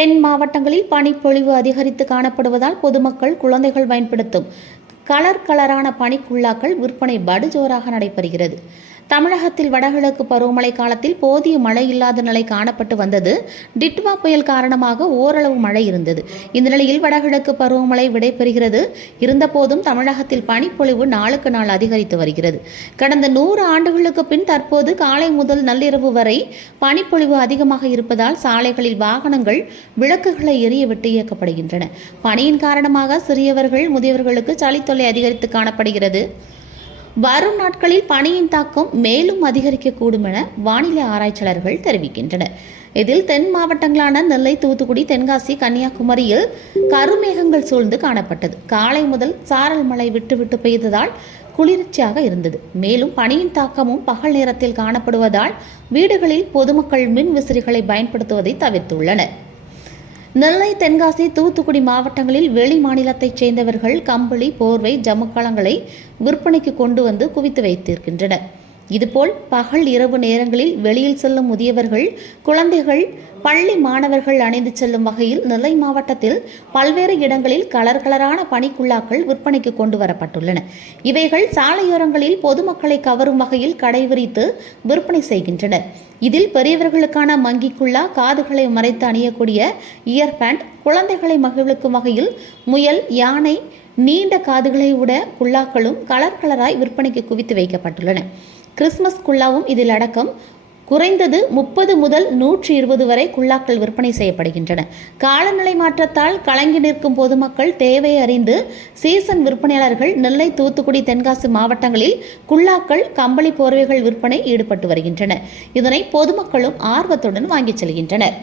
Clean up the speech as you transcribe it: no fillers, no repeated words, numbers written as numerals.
தென் மாவட்டங்களில் பனிப்பொழிவு அதிகரித்து காணப்படுவதால் பொதுமக்கள் குழந்தைகள் பயன்படுத்தும் கலரான பனிக்குள்ளாக்கள் விற்பனை படுஜோராக நடைபெறுகிறது. தமிழகத்தில் வடகிழக்கு பருவமழை காலத்தில் போதிய மழை இல்லாத நிலை காணப்பட்டு வந்தது. டிட்வா புயல் காரணமாக ஓரளவு மழை இருந்தது. இந்த நிலையில் வடகிழக்கு பருவமழை விடைபெறுகிறது. இருந்தபோதும் தமிழகத்தில் பனிப்பொழிவு நாளுக்கு நாள் அதிகரித்து வருகிறது. கடந்த 100 ஆண்டுகளுக்கு பின் தற்போது காலை முதல் நள்ளிரவு வரை பனிப்பொழிவு அதிகமாக இருப்பதால் சாலைகளில் வாகனங்கள் விளக்குகளை எரியவிட்டு இயக்கப்படுகின்றன. பனியின் காரணமாக சிறியவர்கள் முதியவர்களுக்கு சளி தொல்லை அதிகரித்து காணப்படுகிறது. வரும் நாட்களில் பனியின் தாக்கம் மேலும் அதிகரிக்கக்கூடும் என வானிலை ஆராய்ச்சியாளர்கள் தெரிவிக்கின்றனர். இதில் தென் மாவட்டங்களான நெல்லை, தூத்துக்குடி, தென்காசி, கன்னியாகுமரியில் கருமேகங்கள் சூழ்ந்து காணப்பட்டது. காலை முதல் சாரல் மழை விட்டு பெய்ததால் குளிர்ச்சியாக இருந்தது. மேலும் பனியின் தாக்கமும் பகல் நேரத்தில் காணப்படுவதால் வீடுகளில் பொதுமக்கள் மின் விசிறிகளை பயன்படுத்துவதை தவிர்த்துள்ளனர். நெல்லை, தென்காசி, தூத்துக்குடி மாவட்டங்களில் வெளி மாநிலத்தைச் சேர்ந்தவர்கள் கம்பளி, போர்வை, ஜமுக்காலங்களை விற்பனைக்கு கொண்டு வந்து குவித்து வைத்திருக்கின்றனர். இதுபோல் பகல் இரவு நேரங்களில் வெளியில் செல்லும் முதியவர்கள், குழந்தைகள், பள்ளி மாணவர்கள் அணிந்து செல்லும் வகையில் நெல்லை மாவட்டத்தில் பல்வேறு இடங்களில் கலரான பனிக்குள்ளாக்கள் விற்பனைக்கு கொண்டு வரப்பட்டுள்ளன. இவைகள் சாலையோரங்களில் பொதுமக்களை கவரும் வகையில் கடை விரித்து விற்பனை செய்கின்றனர். இதில் பெரியவர்களுக்கான மங்கிக்குள்ளா, காதுகளை மறைத்து அணியக்கூடிய இயர்பேண்ட், குழந்தைகளை மகிழ்விக்கும் வகையில் முயல், யானை, நீண்ட காதுகளை உட குல்லாக்களும் கலராய் விற்பனைக்கு குவித்து வைக்கப்பட்டுள்ளன. கிறிஸ்துமஸ் குல்லாவும் இதில் அடக்கம். குறைந்தது 30 முதல் 120 வரை குல்லாக்கள் விற்பனை செய்யப்படுகின்றன. காலநிலை மாற்றத்தால் கலங்கி நிற்கும் பொதுமக்கள் தேவை அறிந்து சீசன் விற்பனையாளர்கள் நெல்லை, தூத்துக்குடி, தென்காசி மாவட்டங்களில் குல்லாக்கள், கம்பளி, போர்வைகள் விற்பனை ஈடுபட்டு வருகின்றனர். இதனை பொதுமக்களும் ஆர்வத்துடன் வாங்கிச் செல்கின்றனர்.